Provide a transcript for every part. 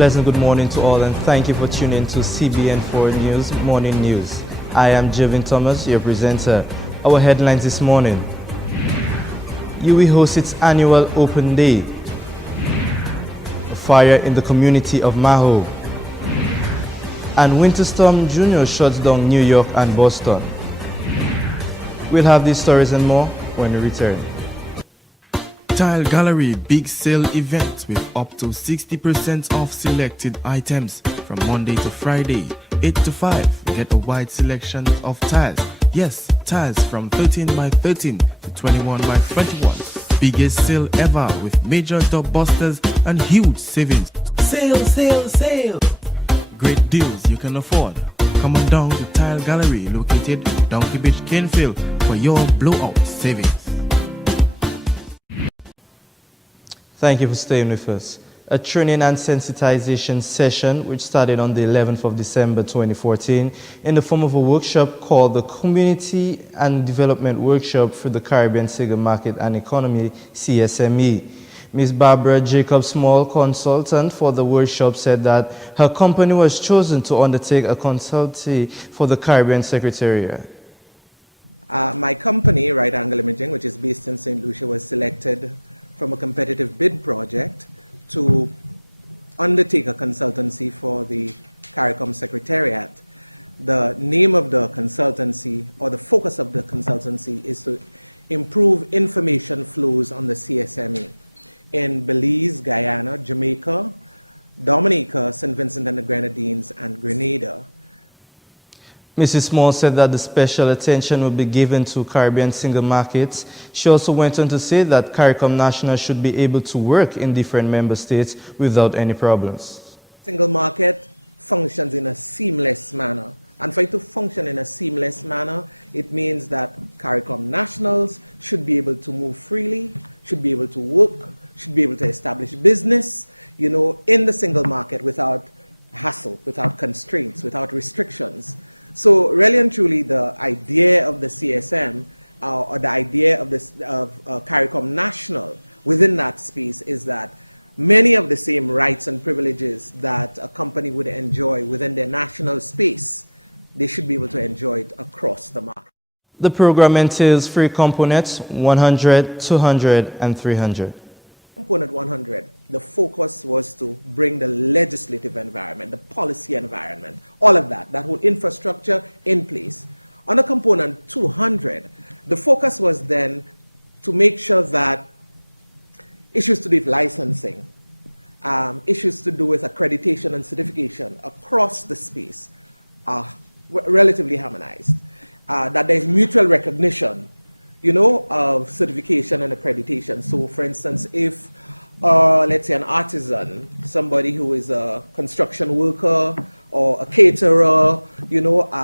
pleasant good morning to all, and thank you for tuning in to CBN4 News Morning News. I am Jevin Thomas, your presenter. Our headlines this morning: UWI hosts its annual Open Day. A fire in the community of Maho. And Winter Storm Junior shuts down New York and Boston. We'll have these stories and more when we return. Tile Gallery Big Sale event with up to 60% off selected items from Monday to Friday, 8 to 5. Get a wide selection of tiles. Yes, tiles from 13 by 13 to 21 by 21. Biggest sale ever with major top busters and huge savings. Sale, sale, sale! Great deals you can afford. Come on down to Tile Gallery located in Donkey Beach, Canefield for your blowout savings. Thank you for staying with us. A training and sensitization session, which started on the 11th of December 2014, in the form of a workshop called the Community and Development Workshop for the Caribbean Single Market and Economy, CSME. Ms. Barbara Jacob Small, consultant for the workshop, said that her company was chosen to undertake a consultancy for the Caribbean Secretariat. My company, Right Angle Imaging, which is based in St. Lucia, was selected from a competitive bid project to undertake a consultancy for the CARICOM Secretariat. The name of the consultancy, or the focus of the consultancy, is to improve information flows on the CSME in Belize, Guyana, Jamaica, Dominica, St. Vincent and the Grenadines, and Grenada. Mrs. Small said that the special attention will be given to Caribbean single markets. She also went on to say that CARICOM nationals should be able to work in different member states without any problems. Single market functions in a seamless manner. And for it to function in a seamless manner, it means that CARICOM nationals should be able to move freely, should be able to work, should be able to establish business, in the single market without hassle, without constraints, without restrictions. So really and truly, the idea of the CSM or the idea of CARICOM National within that space is that many of the same rights and privileges that a company would enjoy within their national space, they should be able to enjoy it across the market. The program entails 3 components: 100, 200, and 300. Component 100, the focus was to bring the legislative environment, the policy environment, all of that whole infrastructure in place. On the component 200, the focus was then to make sure that issues to do with licensing, issues to do with accreditation and certification across the space are relatively harmonized, that there is mutual recognition of certification and accreditation. So, for instance, if, let's say, an artisan, somebody who is a construction worker or a caterer,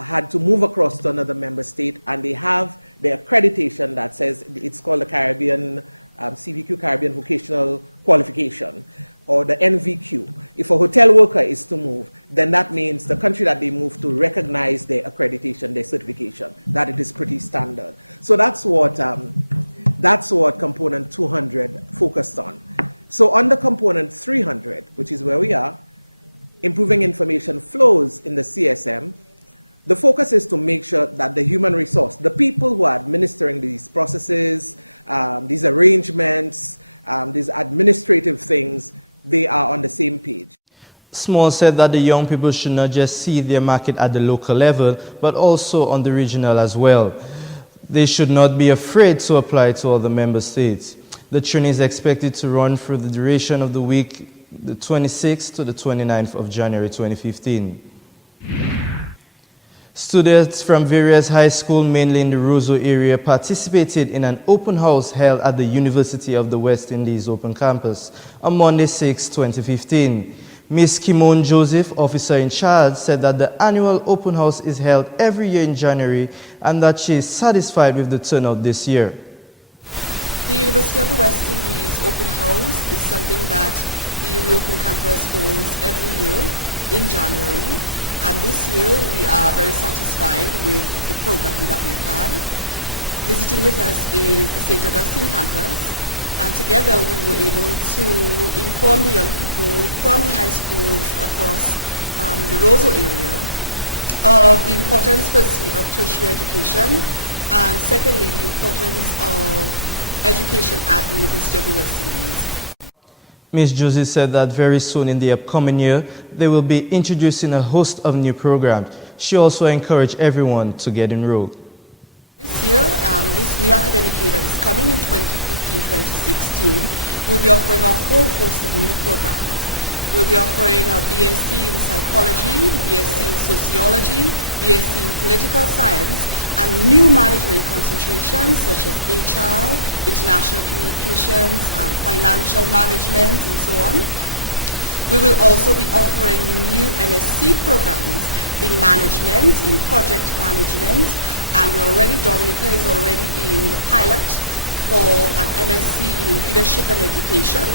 had to move across to another member state, and they have their accreditation that says it's called the Caribbean CVQ, Caribbean Vocational Qualification, or the NVQ. If a hotel worker is to move, then that means the country that they move to recognize their accreditation, their certification, that it is pretty standard. So that's what component 200 focused on. So under component 300, which is where we are, improving information flows in the CSM, the focus is to make sure that the human resource, the people who are administering these processes, these arrangements, these administrative things, they are on the same page. Small said that the young people should not just see their market at the local level, but also on the regional as well. They should not be afraid to apply to other member states. The training is expected to run for the duration of the week, the 26th to the 29th of January 2015. Students from various high schools, mainly in the Roseau area, participated in an open house held at the University of the West Indies Open Campus on Monday, 6, 2015. Ms. Kimon Joseph, officer in charge, said that the annual open house is held every year in January and that she is satisfied with the turnout this year. The University of the West Indies Open House is something that the UWI Open Campus holds every year in January. And this year, we are very satisfied with the program that we've had. Visiting with us is the St. Augustine campus, And together we were able to inform the young people from the high schools across the Roseau area of the importance, firstly, of tertiary education, and secondly, the importance of education at the University of the West Indies. Ms. Josie said that very soon in the upcoming year, they will be introducing a host of new programs. She also encouraged everyone to get enrolled. This year, this new academic year that is coming in 2015-2016, we'll be offering a whole host of new programs. We'll be offering a BSc in Psychology, BSc in Sociology, BSc in Political Science, and new management concentrations such as HR, International Communications, Financial Management, and so on. We will also be offering new MSc programs in management, in project management, and Dominica is already being the pilot for an MSc in Leadership and Education.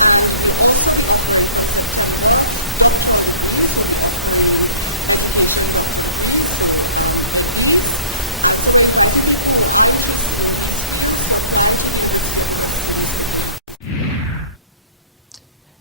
And we'll also be offering from September doctoral degrees. We'll be offering education doctoral degrees, so EdDs. And so we're inviting people who are interested in these fields to apply to the University of the West Indies if they have.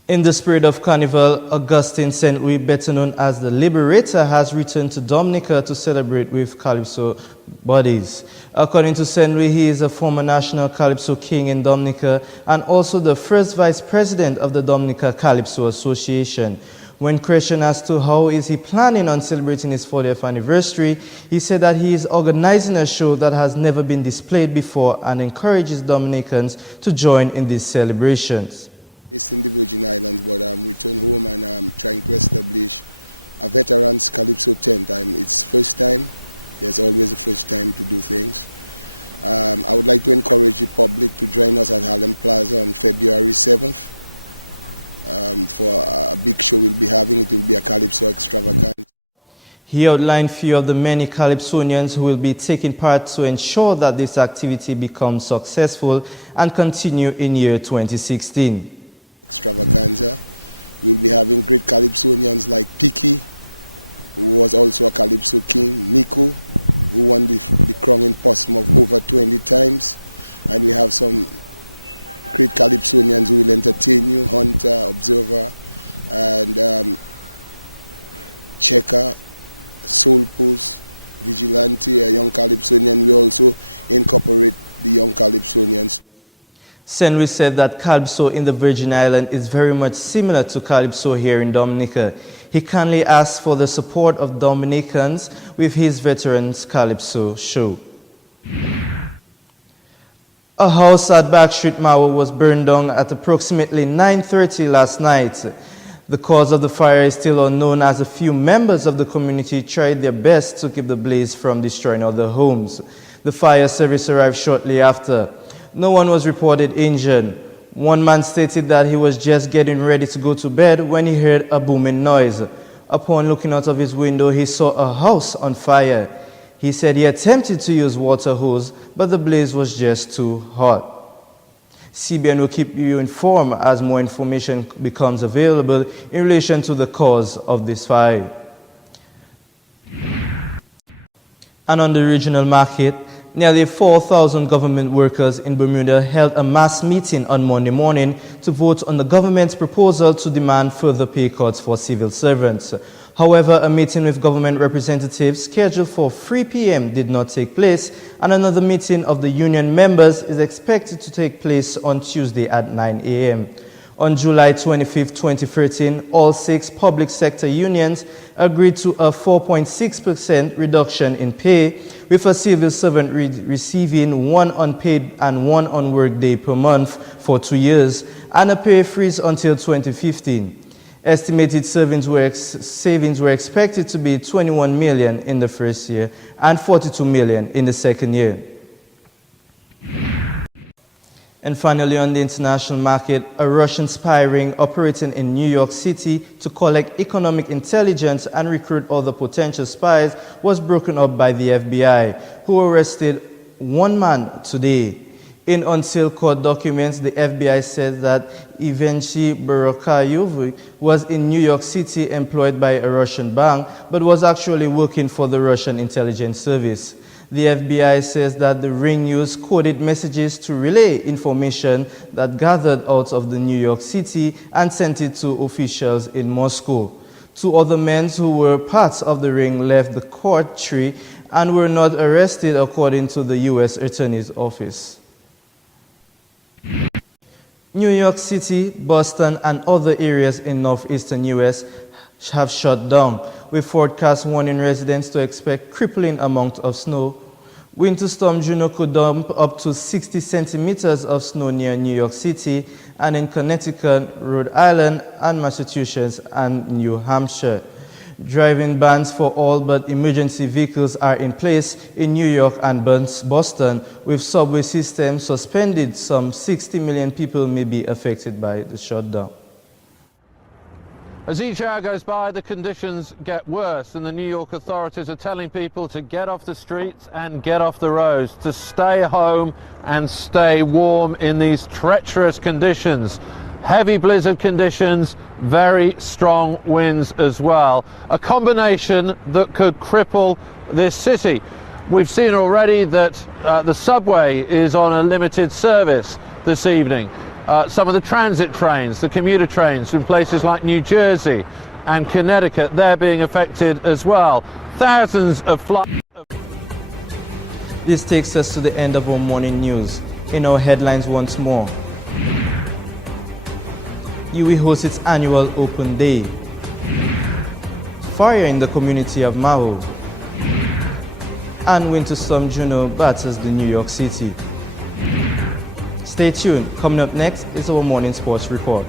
In the spirit of Carnival, Augustine St. Louis, better known as the Liberator, has returned to Dominica to celebrate with Calypso bodies. According to St. Louis, he is a former national Calypso king in Dominica and also the first vice president of the Dominica Calypso Association. When questioned as to how is he planning on celebrating his 40th anniversary, he said that he is organizing a show that has never been displayed before and encourages Dominicans to join in these celebrations. It's in the Virgin Islands, but I'm returned home and I'm trying to establish a veterans Calypso tent. It's first time. There's always a first time to do things. I would like to encourage the public to join us at Harlem Plaza on February 7th for a big show we'll be having. It will be a Calypso extravaganza. He outlined a few of the many Calypsonians who will be taking part to ensure that this activity becomes successful and continue in year 2016. Extravaganza. We'll be having great Calypsonians like Piki, who was also a Calypso king, Miko, who won the crown in Portsmouth over 20 times, and we have some great Calypsonians who will entertain you, Hunter, Observer, and Checker, Soul Post, Vigilante, a young Calypsonian. We also incorporate the young Calypsonians. St. Louis said that Calypso in the Virgin Islands is very much similar to Calypso here in Dominica. He kindly asked for the support of Dominicans with his Veterans Calypso show. A house at Backstreet Mawa was burned down at approximately 9:30 last night. The cause of the fire is still unknown as a few members of the community tried their best to keep the blaze from destroying other homes. The fire service arrived shortly after. No one was reported injured. One man stated that he was just getting ready to go to bed when he heard a booming noise. Upon looking out of his window, he saw a house on fire. He said he attempted to use water hose, but the blaze was just too hot. CBN will keep you informed as more information becomes available in relation to the cause of this fire. And on the regional market, nearly 4,000 government workers in Bermuda held a mass meeting on Monday morning to vote on the government's proposal to demand further pay cuts for civil servants. However, a meeting with government representatives scheduled for 3 p.m. did not take place, and another meeting of the union members is expected to take place on Tuesday at 9 a.m. On July 25, 2013, all 6 public sector unions agreed to a 4.6% reduction in pay, with a civil servant receiving 1 unpaid and 1 unworked day per month for 2 years, and a pay freeze until 2015. Estimated savings were expected to be 21 million in the first year and 42 million in the second year. And finally, on the international market, a Russian spy ring operating in New York City to collect economic intelligence and recruit other potential spies was broken up by the FBI, who arrested 1 man today. In unsealed court documents, the FBI said that Evgeny Barokayov was in New York City employed by a Russian bank, but was actually working for the Russian intelligence service. The FBI says that the ring used coded messages to relay information that gathered out of the New York City and sent it to officials in Moscow. 2 other men who were part of the ring left the court tree and were not arrested, according to the U.S. Attorney's Office. New York City, Boston, and other areas in northeastern U.S. have shut down, with forecasts warning residents to expect crippling amount of snow. Winter Storm Juno could dump up to 60 centimeters of snow near New York City and in Connecticut, Rhode Island, and Massachusetts and New Hampshire. Driving bans for all but emergency vehicles are in place in New York and Boston, with subway systems suspended. Some 60 million people may be affected by the shutdown. As each hour goes by, the conditions get worse, and the New York authorities are telling people to get off the streets and get off the roads, to stay home and stay warm in these treacherous conditions. Heavy blizzard conditions, very strong winds as well. A combination that could cripple this city. We've seen already that the subway is on a limited service this evening. Some of the transit trains, the commuter trains in places like New Jersey and Connecticut, they're being affected as well. Thousands of flights. This takes us to the end of our morning news. In our headlines once more. UWI hosts its annual open day. Fire in the community of Mao. And Winter Storm Juno batters the New York City. Stay tuned. Coming up next is our morning sports report.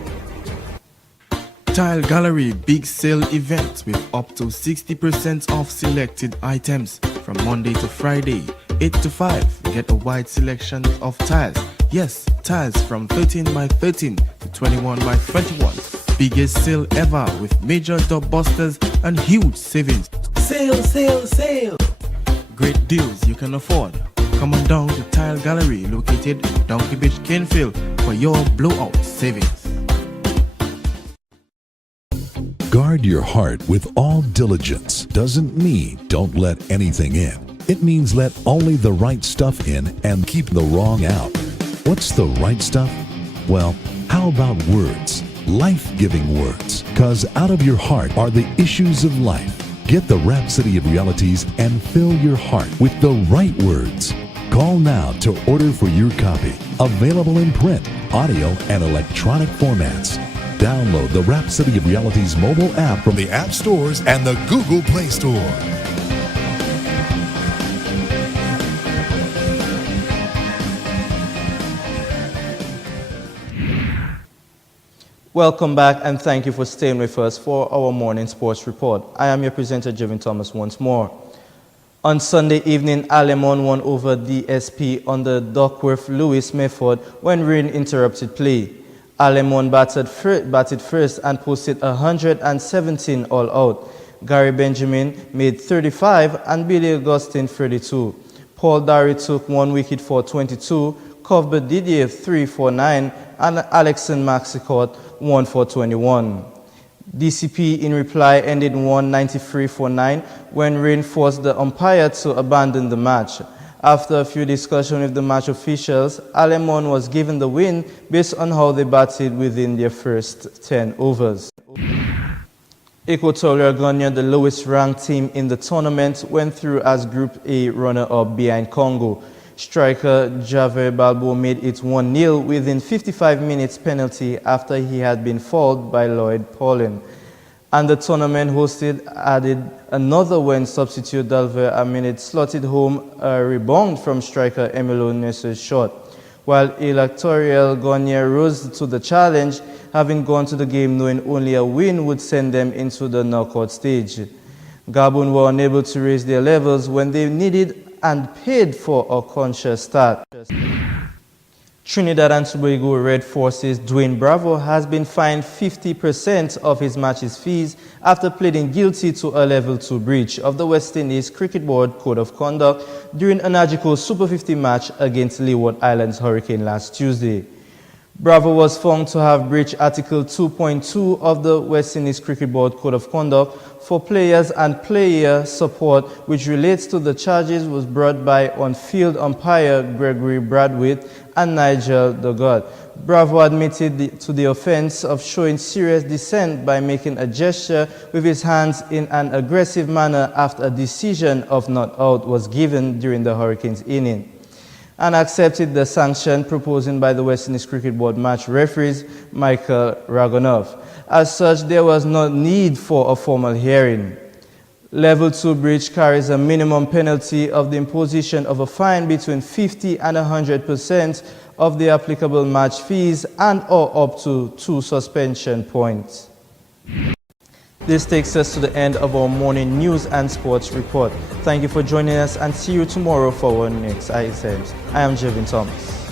Tile Gallery big sale event with up to 60% off selected items from Monday to Friday, 8 to 5. Get a wide selection of tiles. Yes, tiles from 13 by 13 to 21 by 21. Biggest sale ever with major dub busters and huge savings. Sale, sale, sale! Great deals you can afford. Come on down to Tile Gallery located in Donkey Beach, Kenfield for your blowout savings. Guard your heart with all diligence doesn't mean don't let anything in. It means let only the right stuff in and keep the wrong out. What's the right stuff? Well, how about words? Life-giving words. 'Cause out of your heart are the issues of life. Get the Rhapsody of Realities and fill your heart with the right words. Call now to order for your copy. Available in print, audio, and electronic formats. Download the Rhapsody of Realities mobile app from the App Stores and the Google Play Store. Welcome back, and thank you for staying with us for our morning sports report. I am your presenter, Jevin Thomas, once more. On Sunday evening, Alemon won over DSP under Duckworth-Lewis method when rain interrupted play. Alemon batted first and posted 117 all out. Gary Benjamin made 35 and Billy Augustine 32. Paul Darry took 1 wicket for 22, Cuthbert Didier 3 for 9, and Alexon Maxicourt 1 for 21. DCP in reply ended 193 for 9 when rain forced the umpire to abandon the match. After a few discussions with the match officials, Alemon was given the win based on how they batted within their first 10 overs. Equatorial Guinea, the lowest ranked team in the tournament, went through as Group A runner-up behind Congo. Striker Javier Balbo made it 1-0 within 55 minutes penalty after he had been fouled by Lloyd Paulin. And the tournament hosted added another when substitute Dalver Aminet slotted home a rebound from striker Emilio Nesser's shot, while Equatorial Guinea rose to the challenge, having gone to the game knowing only a win would send them into the knockout stage. Gabon were unable to raise their levels when they needed and paid for a conscious start. Trinidad and Tobago Red Forces Dwayne Bravo has been fined 50% of his match's fees after pleading guilty to a level 2 breach of the West Indies Cricket Board Code of Conduct during a Nagico Super 50 match against Leeward Islands Hurricane last Tuesday. Bravo was found to have breached Article 2.2 of the West Indies Cricket Board Code of Conduct for players and player support, which relates to the charges, was brought by on-field umpire Gregory Bradwitt and Nigel Dugard. Bravo admitted to the offense of showing serious dissent by making a gesture with his hands in an aggressive manner after a decision of not out was given during the Hurricanes inning, and accepted the sanction proposed by the West Indies Cricket Board match referees Michael Ragunov. As such, there was no need for a formal hearing. Level 2 breach carries a minimum penalty of the imposition of a fine between 50 and 100% of the applicable match fees and or up to 2 suspension points. This takes us to the end of our morning news and sports report. Thank you for joining us and see you tomorrow for our next items. I am Jevin Thomas.